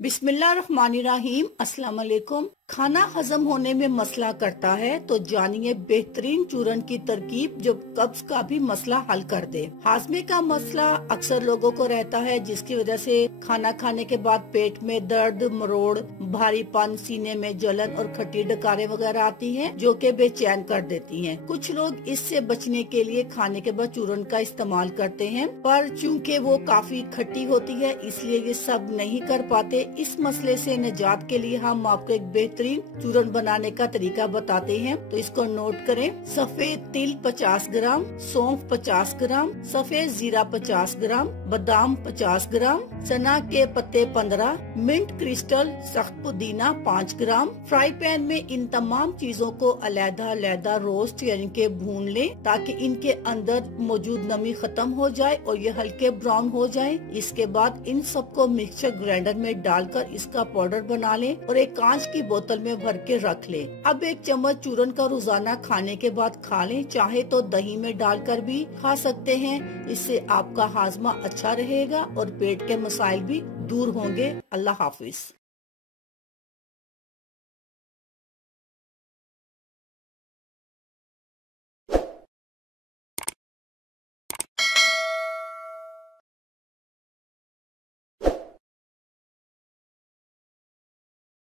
बिस्मिल्लाहिर्रहमानिर्रहीम। अस्सलाम वालेकुम। खाना हजम होने में मसला करता है तो जानिए बेहतरीन चूरन की तरकीब जो कब्ज का भी मसला हल कर दे। हाजमे का मसला अक्सर लोगों को रहता है, जिसकी वजह से खाना खाने के बाद पेट में दर्द, मरोड़, भारीपन, सीने में जलन और खट्टी डकारें वगैरह आती हैं, जो कि बेचैन कर देती हैं। कुछ लोग इससे बचने के लिए खाने के बाद चूरन का इस्तेमाल करते हैं, पर चूंकि वो काफी खट्टी होती है इसलिए ये सब नहीं कर पाते। इस मसले से निजात के लिए हम आपको एक बेहतरीन चूरन बनाने का तरीका बताते हैं, तो इसको नोट करें। सफेद तिल 50 ग्राम, सौंफ 50 ग्राम, सफेद जीरा 50 ग्राम, बादाम 50 ग्राम, चना के पत्ते 15, मिंट क्रिस्टल, सख्त पुदीना 5 ग्राम। फ्राई पैन में इन तमाम चीजों को अलग-अलग रोस्ट यानी के भून लें, ताकि इनके अंदर मौजूद नमी खत्म हो जाए और ये हल्के ब्राउन हो जाए। इसके बाद इन सबको मिक्सचर ग्राइंडर में डालकर इसका पाउडर बना लें और एक कांच की बोतल में भर के रख लें। अब 1 चम्मच चूरन का रोजाना खाने के बाद खा लें, चाहे तो दही में डालकर भी खा सकते हैं। इससे आपका हाजमा अच्छा रहेगा और पेट के मसाइल भी दूर होंगे। अल्लाह हाफिज।